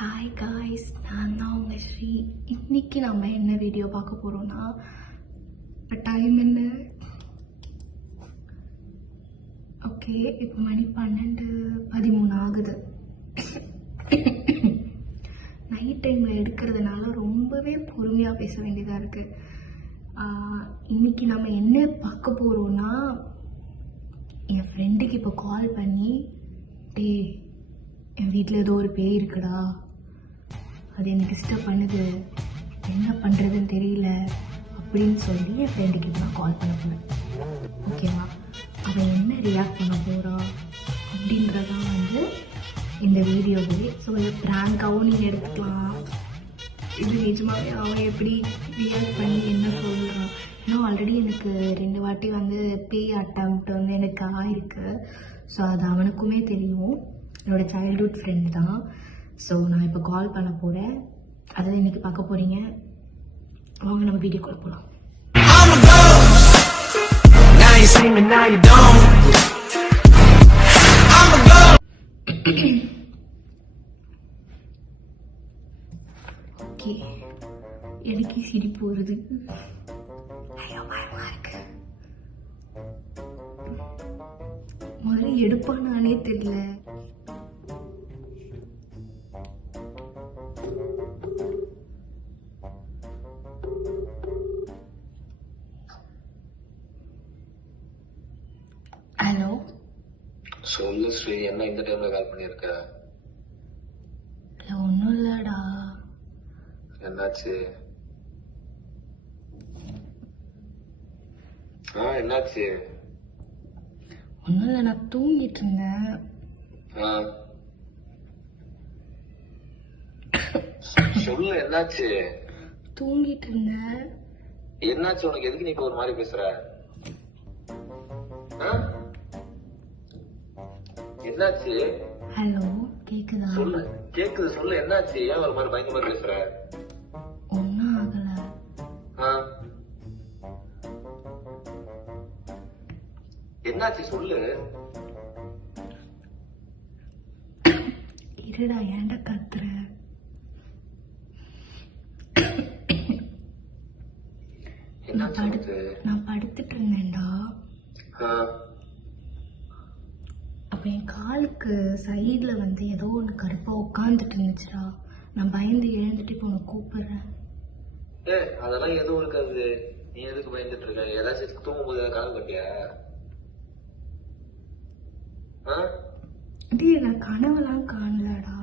Hi guys, நான் தான் உங்கள் ஸ்ரீ. இன்றைக்கி நம்ம என்ன வீடியோ பார்க்க போகிறோன்னா, இப்போ டைம் என்ன? ஓகே, இப்போ மணி 12:13 ஆகுது. நைட் டைமில் எடுக்கிறதுனால ரொம்பவே பொறுமையாக பேச வேண்டியதாக இருக்குது. இன்றைக்கி நம்ம என்ன பார்க்க போகிறோன்னா, என் ஃப்ரெண்டுக்கு இப்போ கால் பண்ணி, என் வீட்டில் ஏதோ ஒரு பேய் இருக்குடா, அது எனக்கு டிஸ்டர்ப் பண்ணுது, என்ன பண்ணுறதுன்னு தெரியல அப்படின்னு சொல்லி என் ஃப்ரெண்டுக்கு இப்போ நான் கால் பண்ண போகிறேன். ஓகேவா? அவன் என்ன ரியாக்ட் பண்ண போகிறா அப்படின்றதான் இந்த வீடியோவே. ஸோ இதை ப்ராங்காகவும் நீங்கள் எடுத்துக்கலாம், இது நிஜமாகவே அவன் எப்படி ரியாக்ட் பண்ணி என்ன சொல்கிறான். ஏன்னா ஆல்ரெடி எனக்கு 2 வாட்டி பேய் அட்டம்ப்ட் எனக்கு ஆயிருக்கு. ஸோ அது அவனுக்குமே தெரியும். என்னோடய சைல்ட்ஹுட் ஃப்ரெண்ட் தான். ஸோ நான் இப்போ கால் பண்ண போகிறேன். அதை இன்றைக்கி பார்க்க போகிறீங்க. வாங்க நம்ம வீடியோ கால் போகலாம். ஓகே, எனக்கு சிரிப்பு வருது. முதல்ல எடுப்பானானே தெரியல. ஹலோ, சொல்லு ஸ்ரீ, என்ன இந்த டைம்ல கால் பண்ணிருக்க? ஒன்றும் இல்லடா. என்னாச்சு? என்னாச்சு? ஒன்றும் இல்லை, நான் தூங்கிட்டு இருந்தேன். சொல்லு, என்னாச்சு? தூங்கிட்டு இருந்தேன். என்னாச்சு உனக்கு? எதுக்கு நீ இப்ப ஒரு மாதிரி பேசுற? என்னாச்சு? ஹலோ, கேக்குதா? சொல்லு. கேக்குது, சொல்லு. என்னாச்சு? ஏன் ஒரு மாதிரி பயங்கரமா பேசுற? ஒன்னும் ஆகல. என்னாச்சு? சொல்லு. இருடா, ஏன்டா கத்துற? நான் படுத்துட்டு இருந்தேன்டா. அப்ப என் காலுக்கு சைட்ல ஏதோ ஒண்ணு கருப்பா உட்காந்துட்டு இருந்துச்சுடா. நான் பயந்து எழுந்துட்டு இப்போ உன்னை கூப்பிடுறேன். அதெல்லாம் எதுவும் இருக்காது. நீ எதுக்கு பயந்துட்டு இருக்க? ஏதாச்சும் தூங்கும்போது கனவு கட்டியா? நான் கனவெல்லாம் காணலடா.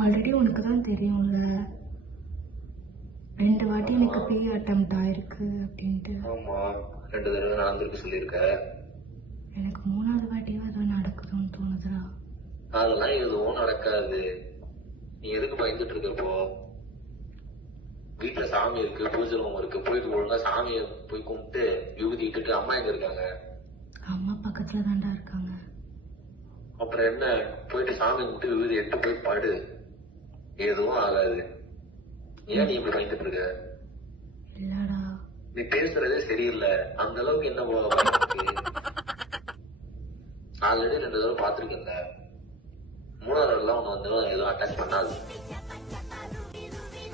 ஆல்ரெடி உனக்கு தான் தெரியும்ல, 2 வாட்டி எனக்கு பேய் அட்டம்ப்ட் ஆயிருக்கு அப்படின்ட்டு. ஆமா, 2 தடவை நடந்திருக்கு சொல்லியிருக்க. எனக்கு 3வது வாட்டியும் ஏதோ நடக்குதுன்னு தோணுதுடா. அதெல்லாம் எதுவும் நடக்காது. நீ எதுக்கு பயந்துட்டு இருக்க? இப்போ வீட்டுல சாமி இருக்கு, பூஜை ரூம் இருக்கு. போயிட்டு ஒழுங்கா சாமியை போய் கும்பிட்டு விபூதி இட்டுட்டு. அம்மா எங்க இருக்காங்க? அம்மா பக்கத்துல தான்டா இருக்காங்க. அப்புறம் என்ன? போயிட்டு சாமி கும்பிட்டு விபூதி எட்டு போய் படு, எதுவும் ஆகாது. ஏன் நீ இப்படி பயந்துட்டு இருக்க? இல்லடா, நீ பேசுறதே சரியில்லை. அந்த அளவுக்கு என்ன ஆல்ரெடி 2 தடவை பாத்துருக்கேன்ல. 3வது எல்லாம் உன்னை எதுவும் அட்டாச் பண்ணாது.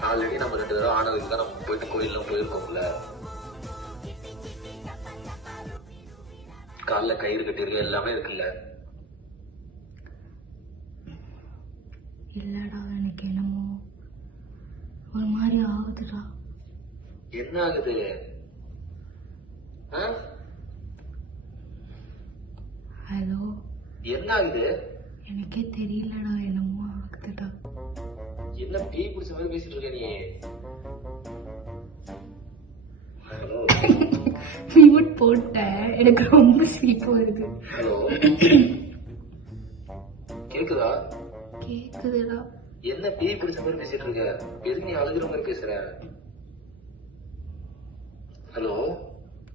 ஆல்ரெடி நம்ம 2 தடவை ஆனதுக்கு தான் நம்ம போயிட்டு கோயில்லாம் போயிருக்கோம்ல. காலைல கயிறு கட்டிருக்க, எல்லாமே இருக்குல்ல. இல்லடா, எனக்கு என்னமோ ஒரு மாதிரி ஆகுதுடா. என்ன ஆகுது? ஹலோ, என்ன ஆகுது? எனக்கே தெரியலடா, என்னமோ ஆகுதுடா. என்ன பேய் பிடிச்ச மாதிரி பேசிட்டு இருக்க நீ? ஹலோ, மியூட் போட்டேன். எனக்கு ரொம்ப சிரிப்பு வருது. ஹலோ, கேக்குதா? கேக்குதுடா. என்ன பேய் பிடிச்ச மாதிரி பேசிட்டு இருக்க? எதுக்கு நீ அழுகுற மாதிரி பேசுற? ஹலோ,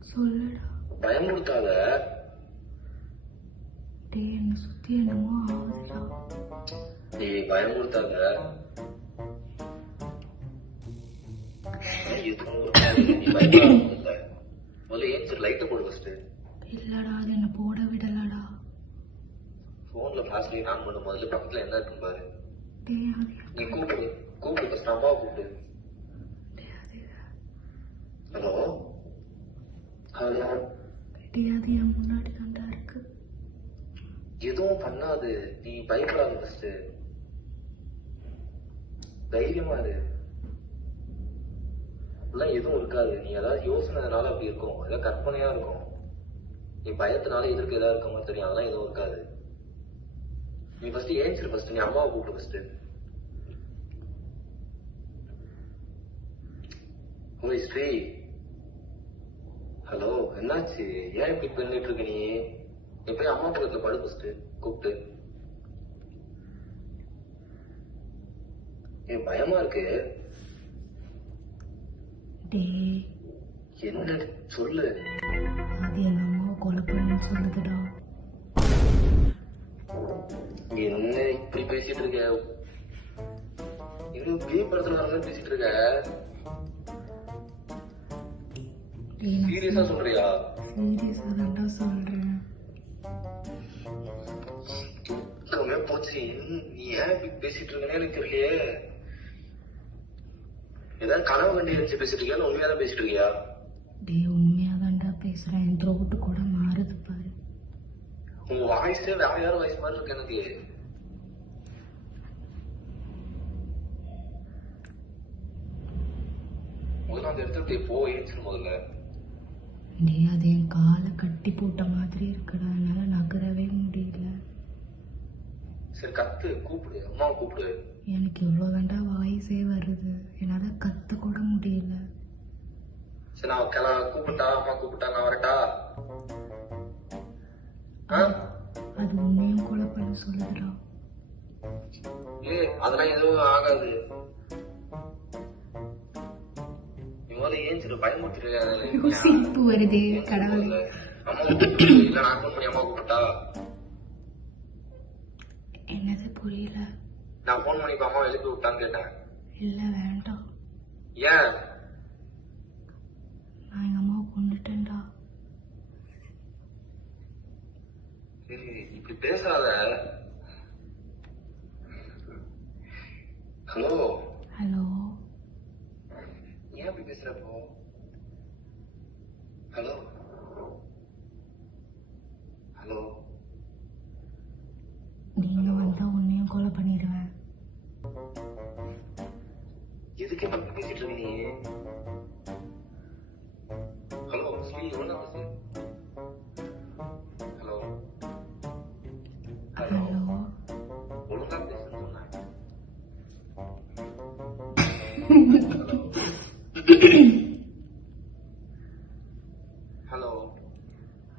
சொல்லுடா. பயமுறுத்தாத. என்ன சுத்தி என்னமோ ஆகுதுடா. பயமுறுத்தாத. லைட்ட போடு ஃபர்ஸ்ட். இல்லடா, அது என்ன போட விடலடா. போன்ல ஃபிளாஷ் லைட் ஆன் பண்ணும் முதல்ல பக்கத்துல என்ன இருக்கும் பாரு. நீ கூப்பிடு. பண்ணாது. நீ பயப்படாத. ஃபர்ஸ்ட் தைரியமா இரு. அப்படிலாம் எதுவும் இருக்காது. நீ ஏதாவது யோசனைனால அப்படி இருக்கும், ஏதாவது கற்பனையா இருக்கும். நீ பயத்தினால எதிர்க்கு ஏதாவது இருக்க மாதிரி தெரியும். அதெல்லாம் எதுவும் இருக்காது. நீ ஃபர்ஸ்ட் ஏஞ்சிரு. ஃபர்ஸ்ட் நீ அம்மாவை கூப்பிடு. ஃபர்ஸ்ட் ஓய் ஸ்ரீ. ஹலோ, என்னாச்சு? ஏன் இப்படி பண்ணிட்டு இருக்க நீ? போய் அம்மா பக்கத்துல படு. ஃபர்ஸ்ட் கூப்பிட்டு. ஏன் பயமா இருக்கு? டேய், என்ன சொல்லு. அது எங்க அம்மாவை கொலை பண்ணு சொல்லுதுடா. என்ன இப்படி பேசிட்டு இருக்க? இன்னும் பேய் படத்துல வர மாதிரி பேசிட்டு இருக்க. டேய், நான் சீரியஸா சொல்றியா? சீரியஸா தான்டா சொல்றேன். தூக்கமே போச்சு. நீ ஏன் இப்படி பேசிட்டு இருக்கனே எனக்கு தெரியலையே. ஏதாவது கனவு கண்டு எழுச்சி பேசிட்டு இருக்கியா? உண்மையாதான் பேசிட்டு இருக்கியா? டேய், உண்மையா தான்டா பேசுறேன். என் த்ரோட்டு கூட மாறுது பாரு. உங்க வாய்ஸே வேற யாரும் வாய்ஸ் மாதிரி இருக்கு எனக்கு. முதல்ல அந்த இடத்துல போய் போயிடுச்சு. முதல்ல டேய், அது என் காலை கட்டி போட்ட மாதிரி இருக்குடா. என்னால நகரவே முடியல. சரி கத்து, கூப்பிடு, அம்மாவை கூப்பிடு. எனக்கு இவ்வளோ தாண்டா வாய்ஸே வருது. என்னால கத்த கூட முடியல. சரி நான் கூப்பிட்டா, அம்மா கூப்பிட்டா, நான் வரட்டா? அது உண்மையும் கொலை பண்ண சொல்லுதுடா. அதெல்லாம் எதுவும் ஆகாது. நீ முதல்ல ஏஞ்சிரு, பயமுறுத்துரு. சிரிப்பு வருது கடவுள். அம்மா கூப்பிட்டு இல்ல நான் ஃபோன் பண்ணி அம்மா கூப்பிட்டா? என்னது புரியல? நான் ஃபோன் பண்ணி இப்ப அம்மா எழுப்பி விட்டான்னு கேட்டேன். இல்ல வேண்டாம். ஏன்? நான் எங்க அம்மாவை கொண்டுட்டேன்டா. சரி இப்படி பேசாத. ஹலோ ஹலோ, ஏன் இப்படி பேசுறப்போ? Hello hello. நீங்க வந்தா உன்னையும் கொலை பண்ணிடுவேன். எதுக்கு இப்ப பேசிட்டு இருக்க நீ? ஹலோ ஸ்ரீ, ஒண்ணா பேசு. ஹலோ ஹலோ, ஹலோ, ஒழுங்கா பேசுன்னு சொன்னேன். ஹலோ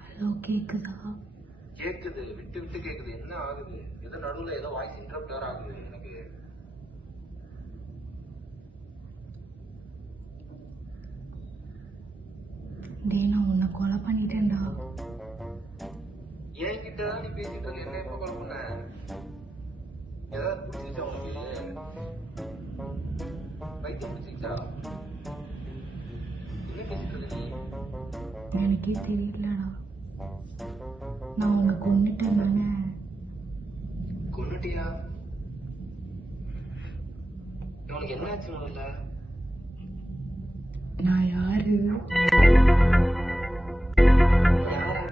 ஹலோ, கேக்குதா? கேக்குது, விட்டு விட்டு கேக்குது. என்ன ஆகுது? ஏதோ நடுவுல ஏதோ வாய்ஸ் இன்டரப்ட் ஆகுது எனக்கு. டேய், நான் உன்னை கொலை பண்ணிட்டேன்டா. ஏன் கிட்டதான் நீ பேசிட்டு இருக்க? என்ன எப்ப கால் பண்ண? ஏதாவது பிடிச்சிச்சா உனக்கு? பைத்தியம் பிடிச்சிச்சா? என்ன பேசிட்டு இருக்க நீ? எனக்கே தெரியலடா. நான் உன்னை கொண்டுட்டேன் தானே. கொன்னுட்டியா? உனக்கு என்ன ஆச்சு முதல்ல? நான் யாரு? யாரு?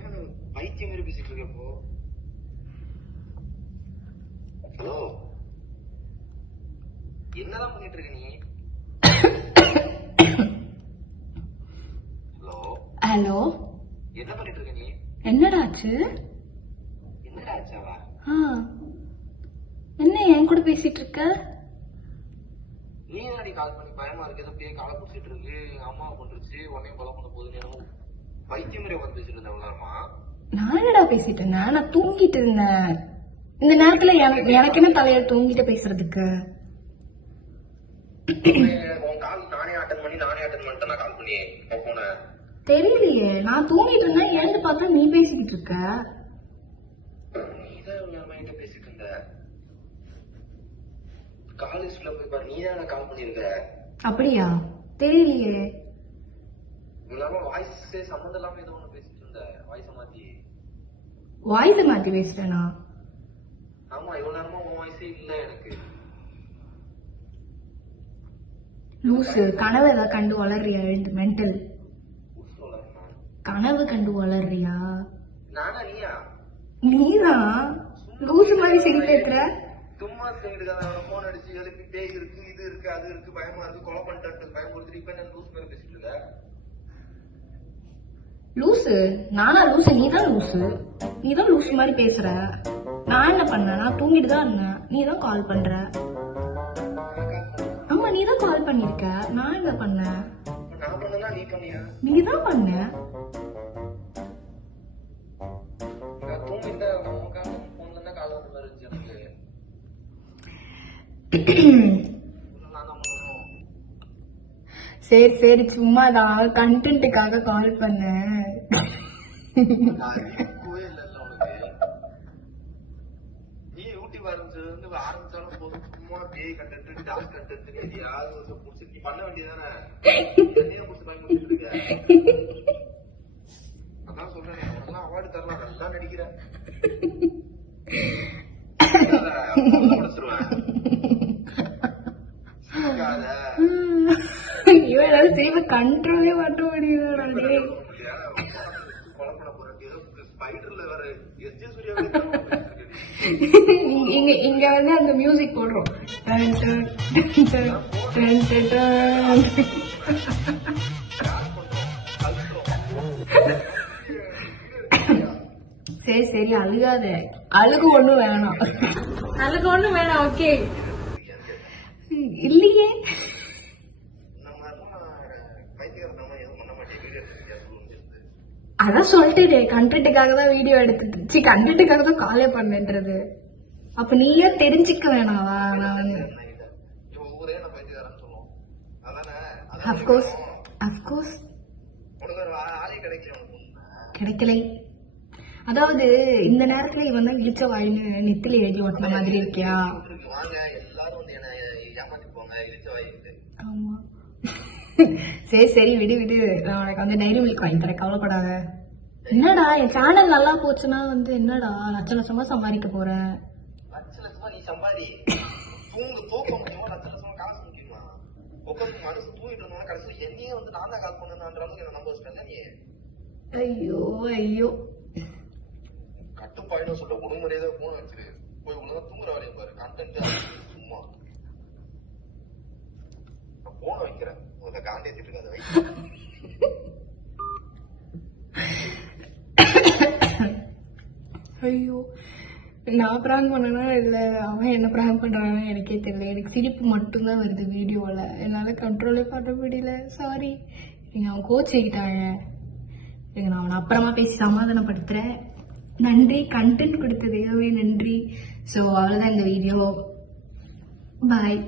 ஏன் பைத்தியம் மாதிரி பேசிட்டு இருக்க இப்போ? ஹலோ, என்னதான் பண்ணிட்டு இருக்க நீ? ஹலோ ஹலோ, என்ன பண்ணிட்டு இருக்க நீ? என்னடா ஆச்சு? என்னடா ஆச்சாவா? என்ன என் கூட பேசிட்டு இருக்க? நீ தானடி கால் பண்ணி பயமா இருக்கு, ஏதோ பேய் காலை பிடிச்சிட்டு இருக்கு, எங்க அம்மாவை கொண்டுருச்சு, உன்னையும் கொலை பண்ண போகுதுன்னு என்னமோ பைத்தியம் மாதிரி உட்காந்து பேசிட்டு இருந்தேன் நேரமா. நான் என்னடா பேசிட்டு இருந்தேன்? நான் தூங்கிட்டு இருந்தேன். இந்த நேரத்துல எனக்கு என்ன தலையில தூங்கிட்டு பேசுறதுக்கு? உன் கால் நானே அட்டன் பண்ணிட்டேன். கால் பண்ணி உன் போன தெரியலையே. நான் தூங்கிட்டு இருந்தேன், ஏன்னு பார்த்தா நீ பேசிக்கிட்டு இருக்க. நீதான் பேசிட்டு இருந்த. காலேஜ்ல போய் பாரு, நீதான் கால் பண்ணிருக்க. அப்படியா? தெரியலையே. இல்லாம வாய்ஸ் சம்மந்தம் இல்லாம ஏதோ ஒண்ணு பேசிட்டு இருந்த. வாய்ஸ மாத்தி பேசுறேனா? ஆமா, இவ்வளவு நேரமா உன் வாய்ஸே இல்ல எனக்கு. லூசு, கனவு ஏதாவது கண்டு வளர்றியா? எழுந்து மென்டல். கனவு கண்டு வளர்றியா? நானா நீயா? நீதான் லூசு மாதிரி சரி பேசுற. சும்மா செய்யுங்க போன் அடிச்சு எழுப்பி பேய் இருக்கு இது இருக்கு அது இருக்கு பயமா இருக்கு கொலை பண்ணிட்டு பயமுறுத்தி இப்ப என்ன லூஸ் மாதிரி பேசிட்டு இருக்க? லூசு நானா லூசு? நீதான் லூசு. நீதான் லூசு மாதிரி பேசுற. நான் என்ன பண்ணேன்? நான் தூங்கிட்டு தான் இருந்தேன். நீதான் கால் பண்ற. ஆமா நீதான் கால் பண்ணிருக்க. நான் என்ன பண்ணேன்? நான் பண்ணா நீ பண்ணியா? நீதான் பண்ண. நான் தூங்கிட்டு நமக்காக போன் தான் கால் வந்த மாதிரி இருந்துச்சு எனக்கு. சரி சரி சும்மா தான் கண்டென்ட்டுக்காக கால் பண்ணேன். நீ யூடியூப் ஆரம்பிச்சாலும் போதும் சும்மா பேய் கண்டென்ட் டாக் கண்டென்ட் எதையாவது முடிச்சு நீ பண்ண வேண்டியதானே? என்னைய முடிச்சு பயன்படுத்திட்டு இருக்க. அதான் சொல்றேன் அதெல்லாம் அவார்டு தரலாம். நல்லா நடிக்கிறேன். இவன் ஏதாவது திரும்ப கண்ட்ரோலே பண்ண முடியல. இங்க இங்க வந்து அந்த மியூசிக் போடுறோம். சரி சரி அழுகாத. அழுகு ஒண்ணும் வேணாம். அழுகு ஒண்ணும் வேணாம். ஓகே இல்லையே. அதான் சொல்லிட்டு கண்டென்ட்டுக்காக தான் வீடியோ எடுத்துட்டு கண்டென்ட்டுக்காக தான் காலே பண்ணேன்றது. அப்ப நீயே தெரிஞ்சுக்க வேணாவா? நான் வந்து அஃப்கோர்ஸ் அஃப்கோர்ஸ் கிடைக்கலை. அதாவது இந்த நேரத்துல இவன் தான் இழிச்ச வாயின்னு நெத்தில எழுதி ஓட்டின மாதிரி இருக்கியா? ஆமா சரி சரி விடு விடு. நான் உனக்கு வந்து டைரி மில்க் வாங்கி தரேன், கவலைப்படாத. என்னடா என் சேனல் நல்லா போச்சுன்னா வந்து என்னடா லட்ச லட்சமா சம்பாதிக்க போறேன். நீ சம்பாதி தூங்கு தூக்க முடியுமா? லட்ச லட்சமா காசு முடியுமா? உட்காந்து மனசு தூங்கிட்டு இருந்தா கடைசியில் என்னையே வந்து நான் தான் கால் பண்ணன்ற அளவுக்கு என்ன நம்ப வச்சுட்டேன் நீ. ஐயோ ஐயோ கட்டுப்பாயிடும் சொல்ல உடம்புறையதா போன் வச்சிரு. போய் ஒழுங்கா தூங்குற வேலையை பாரு. கண்டென்ட் சும்மா போன வைக்கிறேன். உங்க காண்டி ஏத்திட்டு இருக்காத வை. ஐயோ நான் பிராங்க் பண்ணனா இல்ல அவன் என்ன பிராங்க் பண்றான்னு எனக்கே தெரியல. எனக்கு சிரிப்பு மட்டும்தான் வருது வீடியோல. என்னால கண்ட்ரோலே பண்ண முடியல. சாரி. நீங்க அவன் கோச்சிக்கிட்டாங்க. நான் அவனை அப்புறமா பேசி சமாதானப்படுத்துறேன். நன்றி கண்டென்ட் கொடுத்ததுக்காகவே நன்றி. ஸோ அவ்வளோதான் இந்த வீடியோ. பாய்.